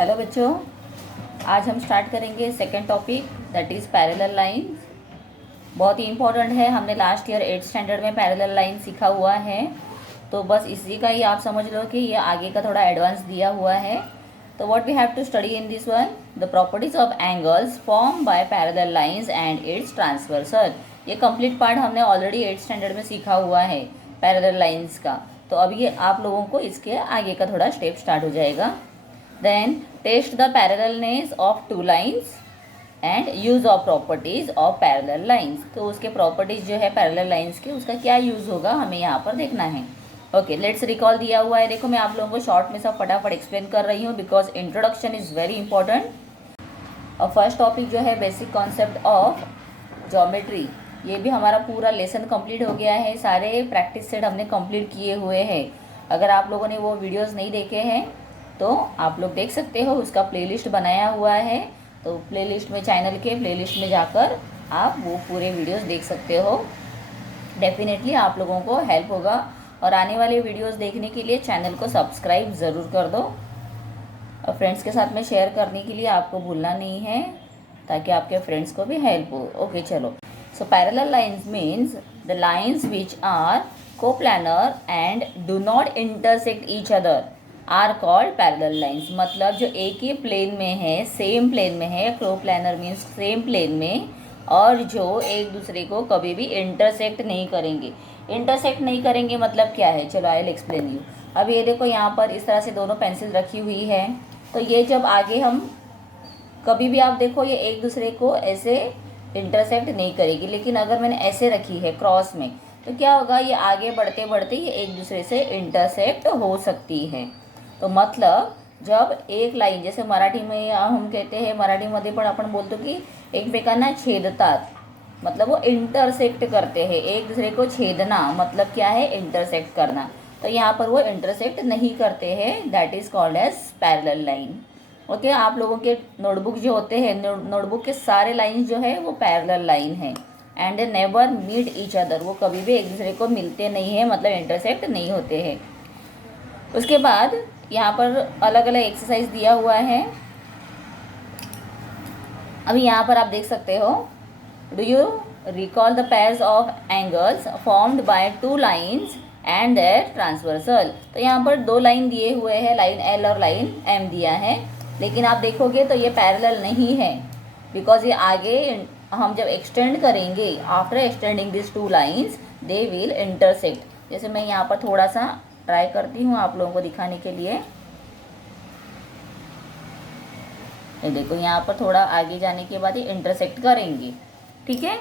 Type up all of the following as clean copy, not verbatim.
Hello बच्चों, आज हम स्टार्ट करेंगे second topic that is parallel lines. बहुत ही इंपॉर्टेंट है। हमने लास्ट ईयर 8th स्टैंडर्ड में पैरेलल लाइन सीखा हुआ है, तो बस इसी का ही आप समझ लो कि ये आगे का थोड़ा एडवांस दिया हुआ है। तो what we have to study in this one, the properties of angles form by parallel lines and its transversal. ये कंप्लीट पार्ट हमने ऑलरेडी 8th स्टैंडर्ड में सीखा हुआ है पैरेलल लाइंस का। तो अब ये आप लोगों को इसके आगे का थोड़ा स्टेप स्टार्ट हो जाएगा। Then test the parallelness of two lines and use of properties of parallel lines। तो उसके प्रॉपर्टीज जो है पैरेलल लाइंस के, उसका क्या यूज़ होगा हमें यहाँ पर देखना है। ओके, लेट्स रिकॉल दिया हुआ है। देखो, मैं आप लोगों को शॉर्ट में सब फटाफट एक्सप्लेन कर रही हूँ because introduction is very important. और फर्स्ट टॉपिक जो है बेसिक कॉन्सेप्ट ऑफ ज्योमेट्री, ये भी हमारा पूरा लेसन कंप्लीट हो गया है। सारे प्रैक्टिस सेट हमने कंप्लीट किए हुए हैं। अगर आप लोगों ने वो वीडियोज़ नहीं देखे हैं तो आप लोग देख सकते हो, उसका प्लेलिस्ट बनाया हुआ है। तो प्लेलिस्ट में, चैनल के प्लेलिस्ट में जाकर आप वो पूरे वीडियोस देख सकते हो। डेफिनेटली आप लोगों को हेल्प होगा। और आने वाले वीडियोस देखने के लिए चैनल को सब्सक्राइब ज़रूर कर दो और फ्रेंड्स के साथ में शेयर करने के लिए आपको भूलना नहीं है, ताकि आपके फ्रेंड्स को भी हेल्प हो। ओके चलो, so parallel lines means the lines which are coplanar and do not intersect each other are called parallel lines. मतलब जो एक ही प्लेन में है, सेम प्लेन में है, कोप्लानर मीन्स सेम प्लेन में, और जो एक दूसरे को कभी भी इंटरसेक्ट नहीं करेंगे। इंटरसेक्ट नहीं करेंगे मतलब क्या है, चलो आई विल एक्सप्लेन यू। अब ये देखो, यहाँ पर इस तरह से दोनों पेंसिल रखी हुई है, तो ये जब आगे हम कभी भी, आप देखो, ये एक दूसरे को ऐसे इंटरसेक्ट नहीं करेगी। लेकिन अगर मैंने ऐसे रखी है क्रॉस में, तो क्या होगा, ये आगे बढ़ते बढ़ते ये एक दूसरे से इंटरसेक्ट हो सकती है। तो मतलब जब एक लाईन, जैसे मराठी में हम कहते हैं, मराठीमध्ये पण आपण बोलतो की एकमेकांना छेदतात, मतलब वो इंटरसेक्ट करते हैं। एक दूसरे को छेदना मतलब क्या है, इंटरसेक्ट करना। तो यहाँ पर वो इंटरसेक्ट नहीं करते हैं, that is called as parallel line. Okay, आप लोगों के नोटबुक जो होते हैं, नोटबुक के सारे लाइन जो है वो पैरेलल लाइन है। And they never meet each other, वो कभी भी एक दूसरे को मिलते नहीं है, मतलब इंटरसेक्ट नहीं होते हैं। उसके बाद यहाँ पर अलग अलग एक्सरसाइज दिया हुआ है। अभी यहाँ पर आप देख सकते हो, do you recall the pairs of angles formed by two lines and their transversal. तो यहाँ पर दो लाइन दिए हुए हैं, लाइन एल और लाइन एम दिया है, लेकिन आप देखोगे तो ये पैरेलल नहीं है, बिकॉज ये आगे हम जब एक्सटेंड करेंगे, after extending this two lines they will intersect. जैसे मैं यहाँ पर थोड़ा सा ट्राई करती हूँ आप लोगों को दिखाने के लिए। ये देखो, यहाँ पर थोड़ा आगे जाने के बाद ये इंटरसेक्ट करेंगे, ठीक है।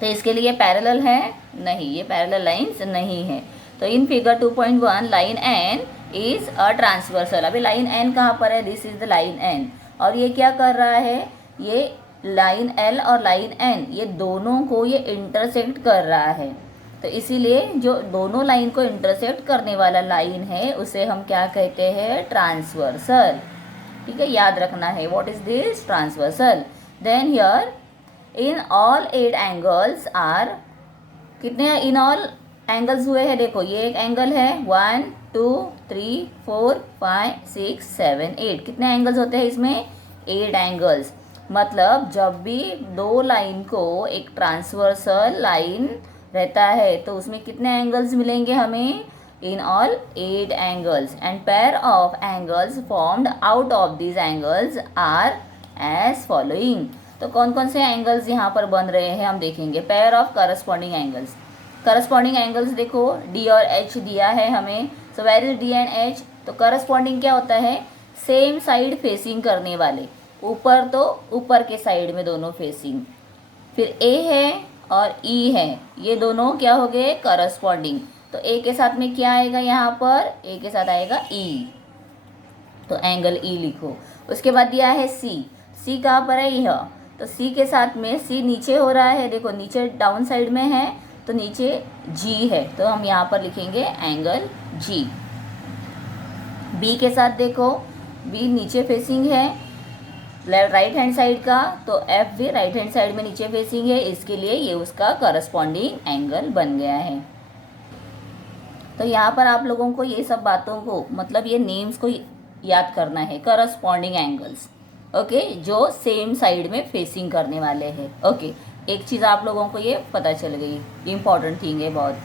तो इसके लिए पैरेलल है नहीं, ये पैरेलल लाइंस नहीं है। तो in figure 2.1 line N is a transversal. अभी लाइन एन कहाँ पर है, this is the line N, और ये क्या कर रहा है, ये लाइन एल और लाइन एन, ये दोनों को ये इंटरसेक्ट कर रहा है। तो इसीलिए जो दोनों लाइन को इंटरसेक्ट करने वाला लाइन है उसे हम क्या कहते हैं, ट्रांसवर्सल। ठीक है, याद रखना है, what is this, transversal. Then here in all 8 angles are, कितने इन ऑल एंगल्स हुए हैं, देखो ये एक एंगल है, 1 2 3 4 5 6 7 8, कितने एंगल्स होते हैं इसमें, 8 एंगल्स। मतलब जब भी दो लाइन को एक ट्रांसवर्सल लाइन रहता है तो उसमें कितने एंगल्स मिलेंगे हमें, in all 8 angles. And pair of angles formed out of this angles are as following. तो कौन कौन से एंगल्स यहाँ पर बन रहे हैं हम देखेंगे। Pair of corresponding angles, corresponding angles देखो डी और एच दिया है हमें। So where is D and H, तो करस्पॉन्डिंग क्या होता है, सेम साइड फेसिंग करने वाले, ऊपर तो ऊपर के साइड में दोनों फेसिंग। फिर ए है और ई है, ये दोनों क्या हो गए, करस्पॉन्डिंग। तो ए के साथ में क्या आएगा, यहाँ पर ए के साथ आएगा ई, तो एंगल ई लिखो। उसके बाद दिया है सी, सी कहाँ पर है, यह, तो सी के साथ में, सी नीचे हो रहा है, देखो नीचे डाउन साइड में है, तो नीचे जी है, तो हम यहाँ पर लिखेंगे एंगल जी। बी के साथ देखो, बी नीचे फेसिंग है राइट हैंड साइड का, तो एफ भी राइट हैंड साइड में नीचे फेसिंग है, इसके लिए ये उसका करस्पॉन्डिंग एंगल बन गया है। तो यहाँ पर आप लोगों को ये सब बातों को, मतलब ये नेम्स को याद करना है, करस्पॉन्डिंग एंगल्स। ओके, जो सेम साइड में फेसिंग करने वाले हैं। ओके, एक चीज़ आप लोगों को ये पता चल गई, इम्पॉर्टेंट थिंग है बहुत,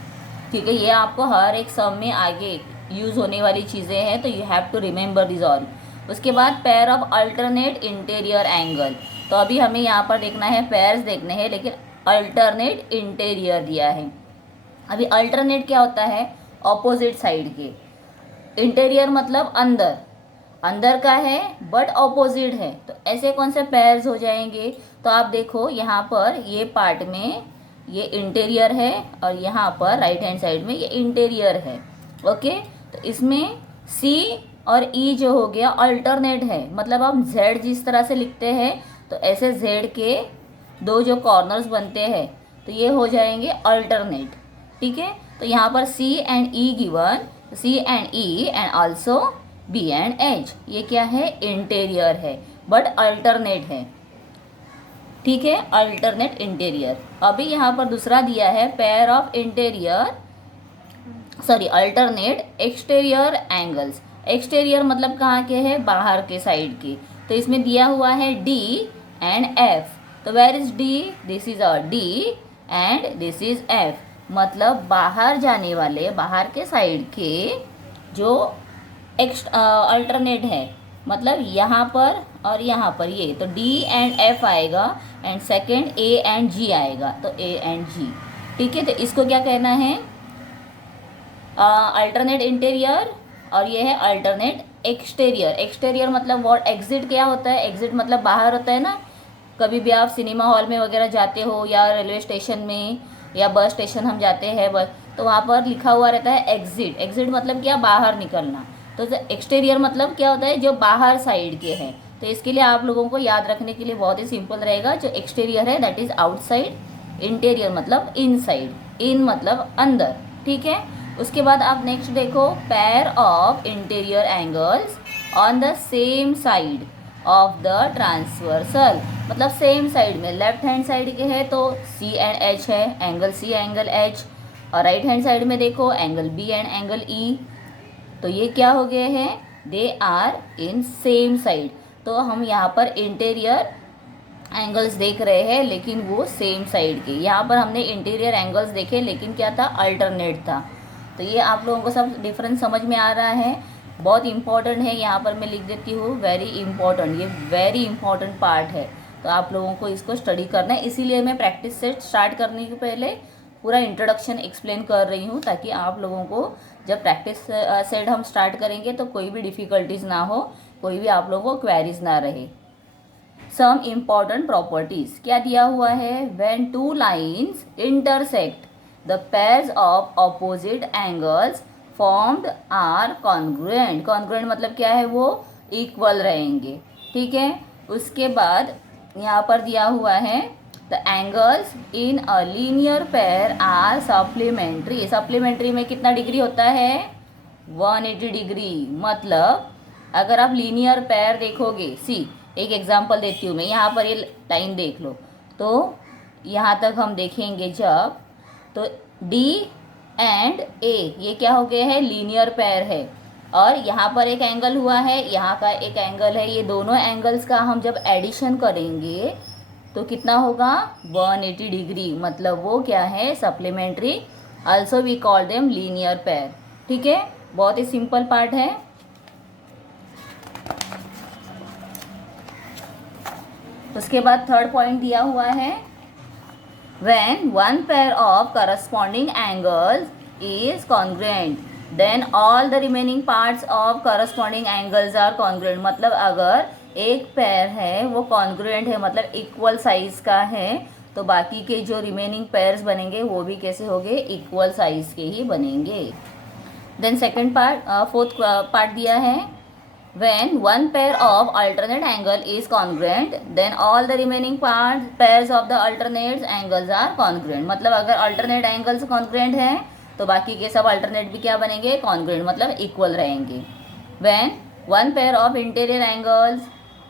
ठीक है। ये आपको हर एक सम में आगे यूज़ होने वाली चीज़ें हैं, तो you have to remember this all. उसके बाद pair of alternate interior angle, तो अभी हमें यहाँ पर देखना है, पेयर्स देखने हैं, लेकिन अल्टरनेट इंटीरियर दिया है। अभी अल्टरनेट क्या होता है, ऑपोजिट साइड के, इंटीरियर मतलब अंदर, अंदर का है बट ऑपोजिट है, तो ऐसे कौन से पेयर्स हो जाएंगे। तो आप देखो यहाँ पर ये पार्ट में ये इंटीरियर है और यहाँ पर राइट हैंड साइड में ये इंटीरियर है। ओके, तो इसमें सी और ई जो हो गया अल्टरनेट है, मतलब हम जेड जिस तरह से लिखते हैं तो ऐसे जेड के दो जो कॉर्नर्स बनते हैं तो ये हो जाएंगे अल्टरनेट, ठीक है। तो यहाँ पर C and E given, C and E and also B and H, ये क्या है, इंटीरियर है बट अल्टरनेट है, ठीक है, अल्टरनेट इंटीरियर। अभी यहाँ पर दूसरा दिया है pair of interior, sorry alternate exterior angles. Exterior मतलब कहाँ के हैं, बाहर के साइड के, तो इसमें दिया हुआ है डी एंड एफ। तो where is D, this is a D and this is F, मतलब बाहर जाने वाले, बाहर के साइड के जो अल्टरनेट है, मतलब यहाँ पर और यहाँ पर ये, तो डी एंड एफ आएगा एंड सेकेंड ए एंड जी आएगा, तो ए एंड जी, ठीक है। तो इसको क्या कहना है, अल्टरनेट इंटीरियर, और ये है अल्टरनेट एक्सटीरियर। एक्सटीरियर मतलब वॉट, एग्जिट क्या होता है, एग्जिट मतलब बाहर होता है ना, कभी भी आप सिनेमा हॉल में वगैरह जाते हो या रेलवे स्टेशन में या बस स्टेशन हम जाते हैं बस, तो वहाँ पर लिखा हुआ रहता है एग्जिट। एग्जिट मतलब क्या, बाहर निकलना। तो एक्सटीरियर मतलब क्या होता है, जो बाहर साइड के हैं। तो इसके लिए आप लोगों को याद रखने के लिए बहुत ही सिंपल रहेगा, जो एक्सटीरियर है दैट इज आउटसाइड, इंटीरियर मतलब इनसाइड, इन मतलब अंदर, ठीक है। उसके बाद आप नेक्स्ट देखो, pair of interior angles on the same side of the transversal, मतलब सेम साइड में, लेफ्ट हैंड साइड के है तो सी एंड एच है, एंगल सी एंगल एच, और राइट हैंड साइड में देखो angle B and angle E, तो ये क्या हो गए हैं, they are in same side. तो हम यहाँ पर इंटीरियर एंगल्स देख रहे हैं लेकिन वो सेम साइड के, यहाँ पर हमने इंटीरियर एंगल्स देखे लेकिन क्या था, अल्टरनेट था। तो ये आप लोगों को सब डिफरेंस समझ में आ रहा है, बहुत इंपॉर्टेंट है, यहाँ पर मैं लिख देती हूँ वेरी इंपॉर्टेंट, ये वेरी इंपॉर्टेंट पार्ट है, तो आप लोगों को इसको स्टडी करना है। इसीलिए मैं प्रैक्टिस सेट स्टार्ट करने के पहले पूरा इंट्रोडक्शन एक्सप्लेन कर रही हूँ, ताकि आप लोगों को जब प्रैक्टिस सेट हम स्टार्ट करेंगे तो कोई भी डिफ़िकल्टीज ना हो, कोई भी आप लोगों को क्वेरीज ना रहे। सम इम्पॉर्टेंट प्रॉपर्टीज क्या दिया हुआ है, when two lines intersect the pairs of opposite angles formed are congruent. Congruent मतलब क्या है, वो इक्वल रहेंगे, ठीक है। उसके बाद यहाँ पर दिया हुआ है the angles in a linear pair are supplementary. Supplementary में कितना डिग्री होता है, 180 डिग्री। मतलब अगर आप लीनियर पेयर देखोगे, सी एक एग्जांपल देती हूँ मैं, यहाँ पर ये लाइन देख लो, तो यहाँ तक हम देखेंगे जब, तो डी एंड ए ये क्या हो गए हैं, लीनियर पेयर है, और यहाँ पर एक एंगल हुआ है, यहाँ का एक एंगल है, ये दोनों एंगल्स का हम जब एडिशन करेंगे तो कितना होगा, 180 डिग्री, मतलब वो क्या है, supplementary. Also we call them linear pair, ठीक है। बहुत ही सिंपल पार्ट है। उसके बाद थर्ड पॉइंट दिया हुआ है, when one pair of corresponding angles is congruent then all the remaining parts of corresponding angles are congruent। मतलब अगर एक पेयर है वो कॉन्ग्रुएंट है, मतलब इक्वल साइज का है, तो बाकी के जो रिमेनिंग पेयर्स बनेंगे वो भी कैसे होंगे, इक्वल साइज के ही बनेंगे। Then second part, fourth part दिया है, when one pair of alternate angle is congruent then all the remaining pairs of the alternate angles are congruent। मतलब अगर alternate angles congruent हैं तो बाकी के सब alternate भी क्या बनेंगे, congruent, मतलब equal रहेंगे। when one pair of interior angles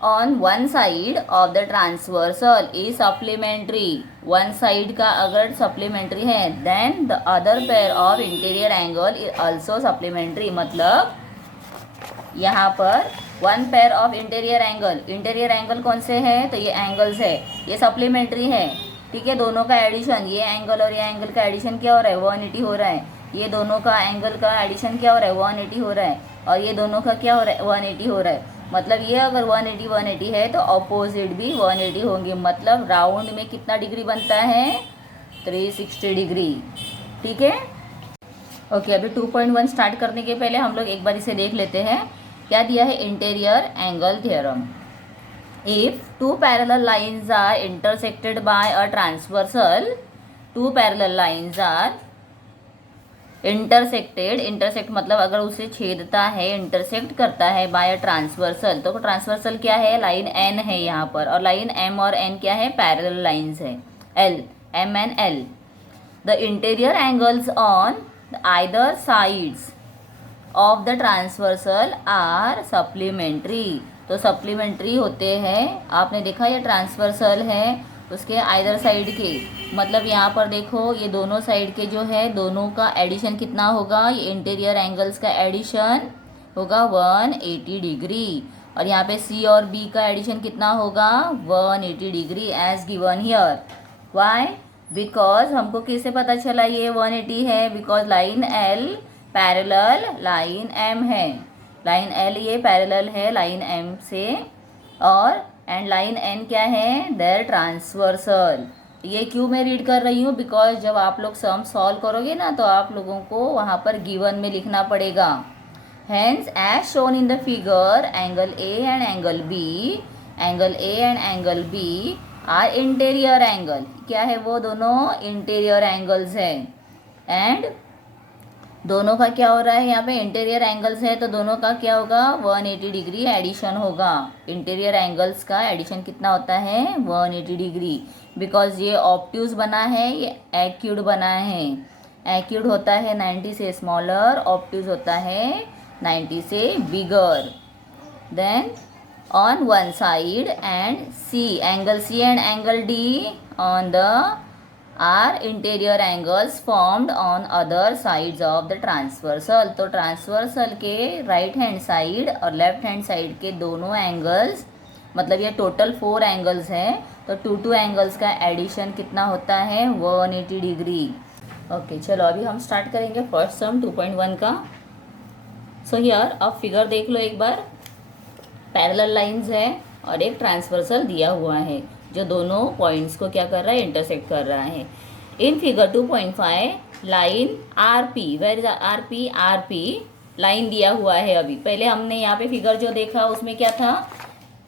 on one side of the transversal is supplementary, one side का अगर supplementary है then the other pair of interior angle is also supplementary। मतलब यहाँ पर one pair of interior angle, interior angle कौन से हैं, तो ये एंगल्स है, ये सप्लीमेंट्री है, ठीक है। दोनों का एडिशन, ये एंगल और ये एंगल का एडिशन क्या हो रहा है, 180 हो रहा है। ये दोनों का एंगल का एडिशन क्या हो रहा है, 180 हो रहा है। और ये दोनों का क्या हो रहा है, 180 हो रहा है। मतलब ये अगर 180 है तो अपोजिट भी 180 होंगे। मतलब राउंड में कितना डिग्री बनता है, 360 डिग्री, ठीक है। ओके, अभी 2.1 स्टार्ट करने के पहले हम लोग एक बार इसे देख लेते हैं। क्या दिया है, interior angle theorem. If two parallel lines are intersected by a transversal, two parallel lines are intersected, intersect मतलब अगर उसे छेदता है, इंटरसेक्ट करता है बाय अ ट्रांसवर्सल, तो ट्रांसवर्सल क्या है, लाइन एन है यहाँ पर, और लाइन एम और एन क्या है, पैरेलल लाइन्स है, L, M N L. The interior angles on either sides of the transversal are supplementary, तो सप्लीमेंट्री होते हैं। आपने देखा ये ट्रांसवर्सल है, उसके आइदर साइड के, मतलब यहाँ पर देखो ये दोनों साइड के जो है, दोनों का एडिशन कितना होगा, ये इंटीरियर एंगल्स का एडिशन होगा 180 डिग्री। और यहाँ पे सी और बी का एडिशन कितना होगा, 180 degree as given here. Why, because हमको किससे पता चला ये 180 है, because line L parallel line M है, लाइन एल ये पैरेलल है लाइन एम से, और एंड लाइन एन क्या है, देयर ट्रांसवर्सल। ये क्यों मैं रीड कर रही हूँ, बिकॉज जब आप लोग सम सॉल्व करोगे ना तो आप लोगों को वहाँ पर गिवन में लिखना पड़ेगा। Hence as shown in the figure, angle A and angle B, angle A and angle B are interior angle, क्या है वो दोनों इंटीरियर एंगल्स है। एंड दोनों का क्या हो रहा है, यहाँ पे इंटीरियर एंगल्स है तो दोनों का क्या होगा, 180 डिग्री एडिशन होगा। इंटीरियर एंगल्स का एडिशन कितना होता है, 180 डिग्री, बिकॉज ये ऑब्ट्यूज बना है, ये एक्यूड बना है। एक्यूड होता है 90 से स्मॉलर, ऑब्ट्यूज होता है 90 से bigger. Then on one side and C, angle C and angle D on the are interior angles formed on other sides of the transversal, तो ट्रांसवर्सल के राइट हैंड साइड और left hand side के दोनों angles, मतलब ये total 4 angles हैं, तो 2 angles का एडिशन कितना होता है, 180 डिग्री। ओके चलो अभी हम स्टार्ट करेंगे फर्स्ट सम 2.1 का। सो हियर अब फिगर देख लो एक बार, पैरेलल लाइंस है और एक ट्रांसवर्सल दिया हुआ है जो दोनों पॉइंट्स को क्या कर रहा है, इंटरसेक्ट कर रहा है। In figure 2.5 line R P, where is R P, R P line दिया हुआ है। अभी पहले हमने यहाँ पे फिगर जो देखा उसमें क्या था,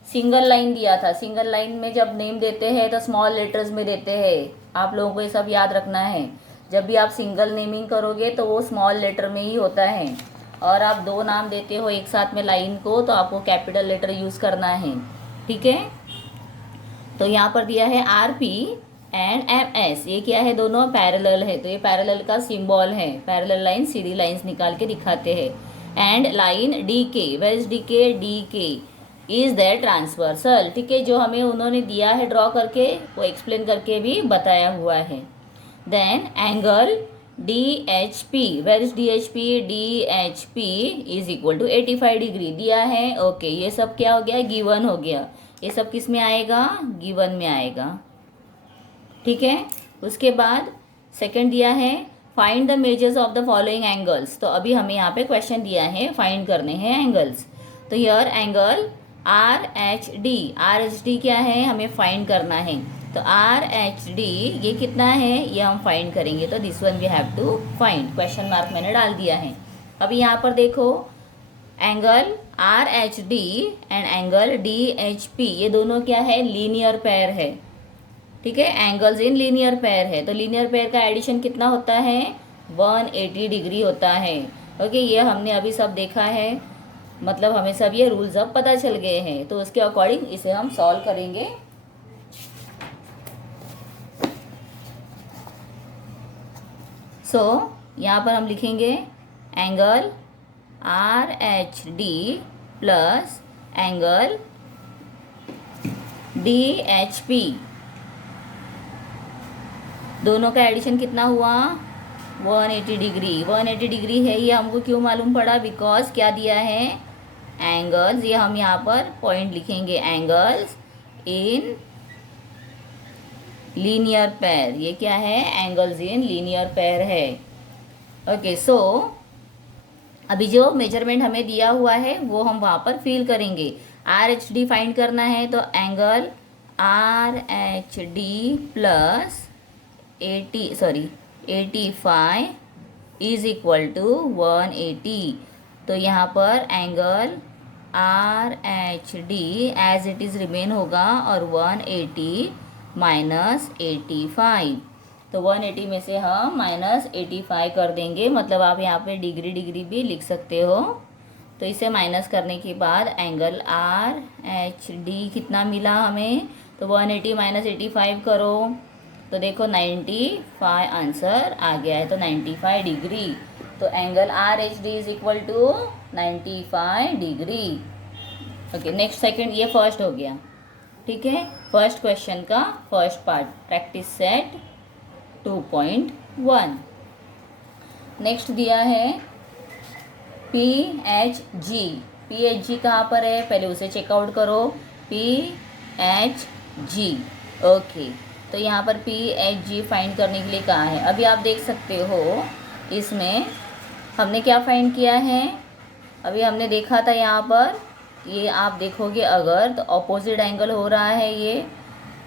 सिंगल लाइन दिया था। सिंगल लाइन में जब नेम देते हैं तो स्मॉल लेटर्स में देते हैं, आप लोगों को ये सब याद रखना है। जब भी आप सिंगल नेमिंग करोगे तो वो स्मॉल लेटर में ही होता है, और आप 2 नाम देते हो एक साथ में लाइन को तो आपको कैपिटल लेटर यूज़ करना है, ठीक है। तो यहाँ पर दिया है R P and M S, ये क्या है, दोनों पैरेलल है, तो ये पैरेलल का सिंबल है। पैरेलल लाइन सीधी लाइंस निकाल के दिखाते हैं। एंड लाइन डी के, वेयर इज डी के, डी के इज दैट ट्रांसवर्सल, ठीक है। जो हमें उन्होंने दिया है ड्रॉ करके वो एक्सप्लेन करके भी बताया हुआ है। Then angle DHP, where is DHP, DHP is equal to 85 degree दिया है। ओके ये सब क्या हो गया, गिवन हो गया। ये सब किस में आएगा, गिवन में आएगा, ठीक है। उसके बाद सेकंड दिया है find the measures of the following angles, तो अभी हमें यहाँ पे क्वेश्चन दिया है फाइंड करने हैं एंगल्स। तो हियर एंगल RHD, RHD क्या है, हमें फाइंड करना है। तो RHD ये कितना है, ये हम फाइंड करेंगे, तो this one we have to find, question mark मैंने डाल दिया है। अभी यहाँ पर देखो angle RHD and angle DHP ये दोनों क्या है, लीनियर पेयर है, ठीक है। एंगल्स इन लीनियर पेयर है, तो लीनियर पेयर का एडिशन कितना होता है, 180 डिग्री होता है। ओके ये हमने अभी सब देखा है, मतलब हमें सब ये रूल्स अब पता चल गए हैं, तो उसके अकॉर्डिंग इसे हम सॉल्व करेंगे। सो यहाँ पर हम लिखेंगे angle RHD plus angle DHP, दोनों का एडिशन कितना हुआ, 180 डिग्री। 180 डिग्री है ये हमको क्यों मालूम पड़ा, बिकॉज क्या दिया है, एंगल्स, ये हम यहाँ पर पॉइंट लिखेंगे, एंगल्स इन लीनियर पेयर। ये क्या है? एंगल्स इन लीनियर पेयर है। ओके, सो अभी जो मेजरमेंट हमें दिया हुआ है वो हम वहाँ पर फिल करेंगे। आर एच डी फाइंड करना है, तो angle R H D plus 85 is equal to 180। तो यहाँ पर angle R H D as it is remain होगा और 180 माइनस 85। तो 180 में से हम माइनस 85 कर देंगे, मतलब आप यहाँ पे डिग्री डिग्री भी लिख सकते हो। तो इसे माइनस करने के बाद एंगल आर एच डी कितना मिला हमें? तो 180 माइनस 85 करो तो देखो 95 आंसर आ गया है, तो 95 डिग्री। तो angle R H D is equal to 95 degree. Okay, next second, ये फर्स्ट हो गया। ठीक है, फर्स्ट क्वेश्चन का first part, practice set 2.1। Next दिया है P H G. P H G कहाँ पर है? पहले उसे चेकआउट करो। P H G, okay. तो यहाँ पर पी एच जी फाइंड करने के लिए कहा है। अभी आप देख सकते हो इसमें हमने क्या फाइंड किया है। अभी हमने देखा था यहाँ पर, ये आप देखोगे अगर, तो ऑपोजिट एंगल हो रहा है ये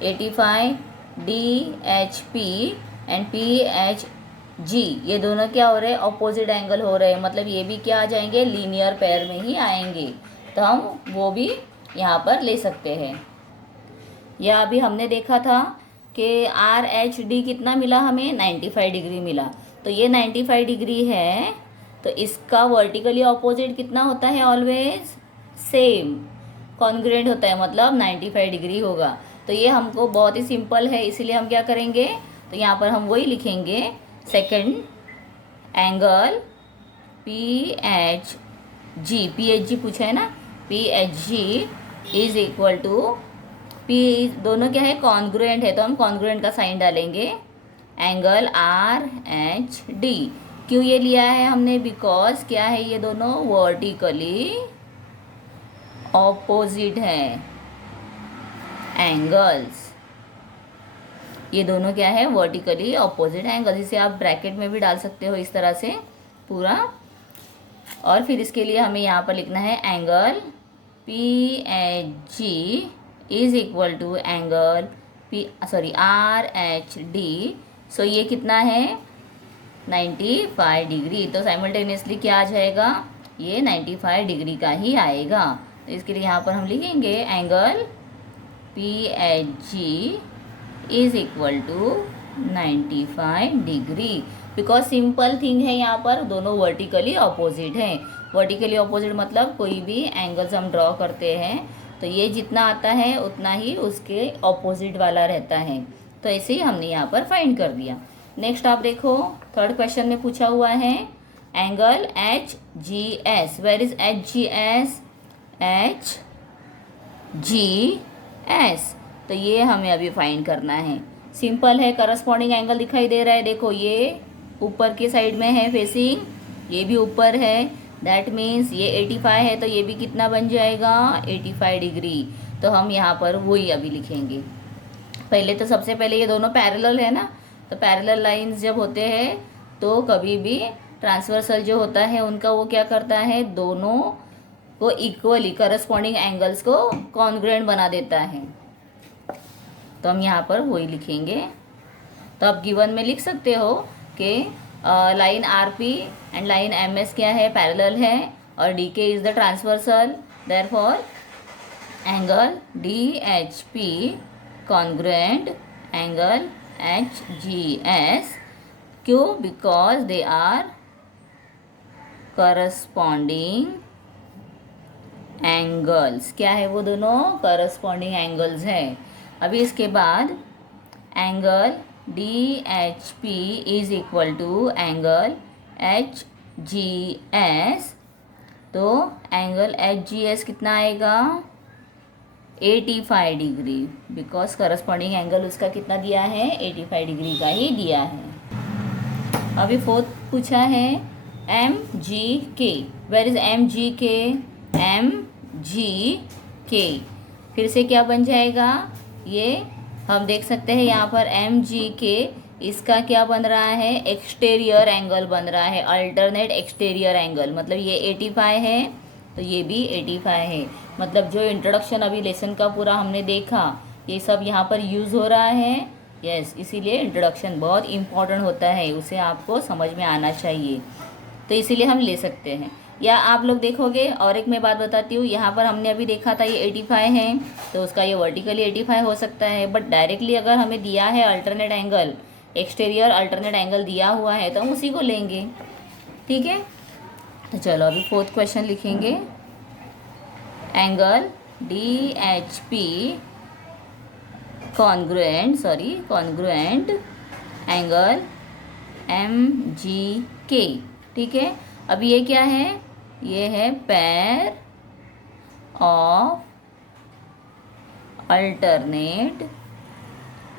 85 D H P and P H जी, ये दोनों क्या हो रहे हैं? ऑपोजिट एंगल हो रहे हैं, मतलब ये भी क्या आ जाएंगे? लीनियर पेयर में ही आएंगे। तो हम वो भी यहाँ पर ले सकते हैं। या अभी हमने देखा था कि आर एच डी कितना मिला हमें? 95 डिग्री मिला। तो ये 95 डिग्री है, तो इसका वर्टिकली ऑपोजिट कितना होता है? ऑलवेज सेम, कॉन्ग्रुएंट होता है, मतलब 95 डिग्री होगा। तो ये हमको बहुत ही सिंपल है, इसीलिए हम क्या करेंगे? तो यहाँ पर हम वही लिखेंगे, second angle P H G पूछा है ना, P H G is equal to, P दोनों क्या है? कॉन्ग्रुएंट है, तो हम कॉन्ग्रुएंट का साइन डालेंगे, एंगल आर एच डी। क्यों ये लिया है हमने? बिकॉज क्या है, ये दोनों वर्टिकली ऑपोजिट है एंगल्स। ये दोनों क्या है? Vertically opposite angles. इसे आप ब्रैकेट में भी डाल सकते हो इस तरह से पूरा। और फिर इसके लिए हमें यहाँ पर लिखना है angle P H G is equal to angle R H D. So ये कितना है? 95 डिग्री। तो साइमल्टेनियसली क्या आ जाएगा? ये 95 डिग्री का ही आएगा। तो इसके लिए यहाँ पर हम लिखेंगे angle P H G is equal to 95 degree. Because simple thing है, यहाँ पर दोनों वर्टिकली अपोजिट हैं। वर्टिकली अपोजिट मतलब कोई भी एंगल्स हम ड्रॉ करते हैं तो ये जितना आता है उतना ही उसके ऑपोजिट वाला रहता है। तो ऐसे ही हमने यहाँ पर फाइंड कर दिया। नेक्स्ट आप देखो, थर्ड क्वेश्चन में पूछा हुआ है angle H G S. Where is H G S? H G S, तो ये हमें अभी फाइंड करना है। सिंपल है, करस्पॉन्डिंग एंगल दिखाई दे रहा है, देखो ये ऊपर के साइड में है फेसिंग, ये भी ऊपर है, दैट मीन्स ये 85 है, तो ये भी कितना बन जाएगा? 85 डिग्री। तो हम यहाँ पर वही अभी लिखेंगे। पहले तो सबसे पहले ये दोनों पैरेलल है ना, तो पैरेलल लाइंस जब होते हैं तो कभी भी ट्रांसवर्सल जो होता है उनका वो क्या करता है? दोनों को इक्वली करस्पॉन्डिंग एंगल्स को कॉन्ग्रुएंट बना देता है। तो हम यहाँ पर वही लिखेंगे। तो आप गिवन में लिख सकते हो कि line R P and line M S क्या है? पैरेलल है, और D K is the transversal, therefore angle D H P congruent angle H G S. क्यों? Because they are corresponding angles. क्या है वो दोनों? करस्पॉन्डिंग एंगल्स हैं। अभी इसके बाद angle D H P is equal to angle H G S. तो एंगल एच जी एस कितना आएगा? 85 डिग्री, बिकॉज करस्पॉन्डिंग एंगल उसका कितना दिया है? 85 डिग्री का ही दिया है। अभी फोर्थ पूछा है एम जी के। वेयर इज एम जी के? MGK। फिर से क्या बन जाएगा, ये हम देख सकते हैं यहाँ पर MGK, इसका क्या बन रहा है, एक्सटीरियर एंगल बन रहा है, अल्टरनेट एक्सटीरियर एंगल। मतलब ये 85 है तो ये भी 85 है। मतलब जो इंट्रोडक्शन अभी लेसन का पूरा हमने देखा, ये सब यहाँ पर यूज़ हो रहा है। यस, इसीलिए इंट्रोडक्शन बहुत इम्पॉर्टेंट होता है, उसे आपको समझ में आना चाहिए, तो इसीलिए हम ले सकते हैं। या आप लोग देखोगे, और एक मैं बात बताती हूँ, यहाँ पर हमने अभी देखा था ये 85 है, तो उसका ये वर्टिकली 85 हो सकता है, बट डायरेक्टली अगर हमें दिया है alternate angle, exterior alternate angle दिया हुआ है, तो हम उसी को लेंगे। ठीक है, तो चलो अभी फोर्थ क्वेश्चन लिखेंगे। Angle DHP congruent angle MGK। ठीक है, अब ये क्या है, ये है pair of alternate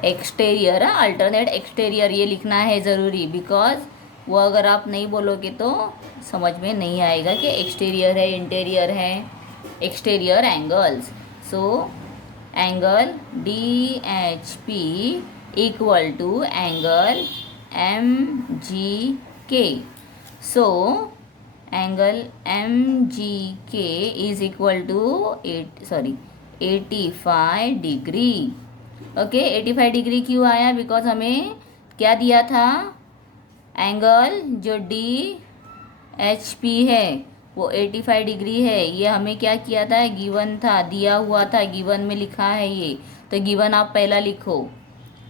exterior. Alternate exterior ये लिखना है ज़रूरी, बिकॉज वो अगर आप नहीं बोलोगे तो समझ में नहीं आएगा कि एक्सटीरियर है इंटीरियर है। Exterior angles, so angle DHP equal to angle MGK। So angle MGK is equal to 85 degree. Okay, 85 degree क्यों आया, बिकॉज हमें क्या दिया था, एंगल जो DHP है वो 85 डिग्री है। ये हमें क्या किया था, गिवन था, दिया हुआ था, गिवन में लिखा है ये, तो गिवन आप पहला लिखो।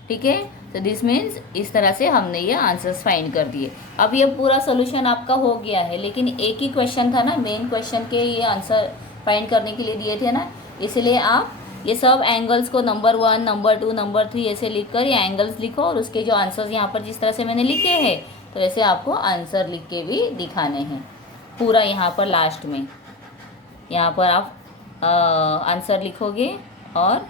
ठीक है, तो दिस मीन्स इस तरह से हमने ये आंसर्स फाइंड कर दिए। अब ये पूरा सोल्यूशन आपका हो गया है, लेकिन एक ही क्वेश्चन था ना, मेन क्वेश्चन के ये आंसर फाइंड करने के लिए दिए थे ना, इसलिए आप ये सब एंगल्स को नंबर 1, नंबर 2, नंबर 3 ऐसे लिखकर ये एंगल्स लिखो, और उसके जो आंसर्स यहाँ पर जिस तरह से मैंने लिखे हैं, तो ऐसे आपको आंसर लिख के भी दिखाने हैं पूरा। यहाँ पर लास्ट में यहाँ पर आप आंसर लिखोगे, और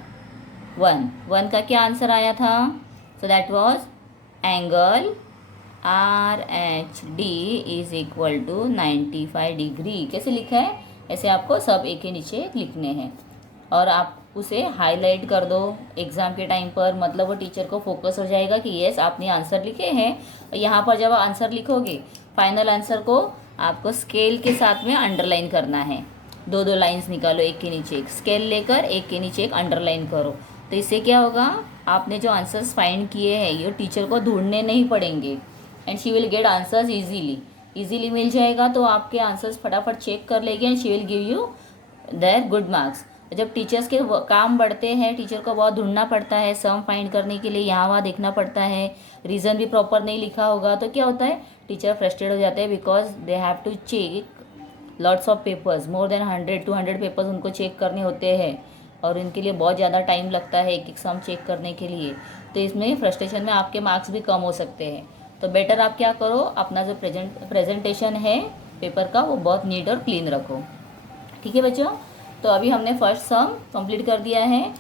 1 का क्या आंसर आया था, so that was angle RHD is equal to 95 degree. कैसे लिखा है, ऐसे आपको सब एक के नीचे एक लिखने हैं, और आप उसे हाईलाइट कर दो एग्ज़ाम के टाइम पर। मतलब वो टीचर को फोकस हो जाएगा कि यस आपने आंसर लिखे हैं। यहाँ पर जब आंसर लिखोगे, फाइनल आंसर को आपको स्केल के साथ में अंडरलाइन करना है। 2 लाइंस निकालो, एक के नीचे एक, स्केल लेकर एक के नीचे एक अंडरलाइन करो। तो इससे क्या होगा, आपने जो आंसर्स फाइंड किए हैं ये टीचर को ढूंढने नहीं पड़ेंगे, and she will get answers easily मिल जाएगा। तो आपके आंसर्स फटाफट चेक कर लेगी, and she will give you their good marks. जब टीचर्स के काम बढ़ते हैं, टीचर को बहुत ढूंढना पड़ता है सम फाइंड करने के लिए, यहाँ वहाँ देखना पड़ता है, रीज़न भी प्रॉपर नहीं लिखा होगा, तो क्या होता है, टीचर फ्रस्ट्रेट हो जाते हैं, because they have to check lots of papers, more than 100-200 papers उनको चेक करने होते हैं, और इनके लिए बहुत ज़्यादा टाइम लगता है एक सम चेक करने के लिए। तो इसमें फ्रस्ट्रेशन में आपके मार्क्स भी कम हो सकते हैं। तो बेटर आप क्या करो, अपना जो प्रेजेंटेशन है पेपर का वो बहुत नीट और क्लीन रखो। ठीक है बच्चों, तो अभी हमने फर्स्ट सम कंप्लीट कर दिया है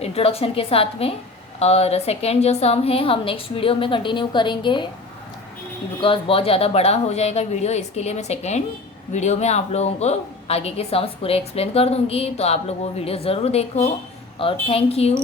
इंट्रोडक्शन के साथ में, और सेकंड जो सम है हम नेक्स्ट वीडियो में कंटिन्यू करेंगे, बिकॉज बहुत ज़्यादा बड़ा हो जाएगा वीडियो। इसके लिए मैं सेकंड वीडियो में आप लोगों को आगे के सम्स पूरे एक्सप्लेन कर दूँगी, तो आप लोग वो वीडियो ज़रूर देखो, और थैंक यू।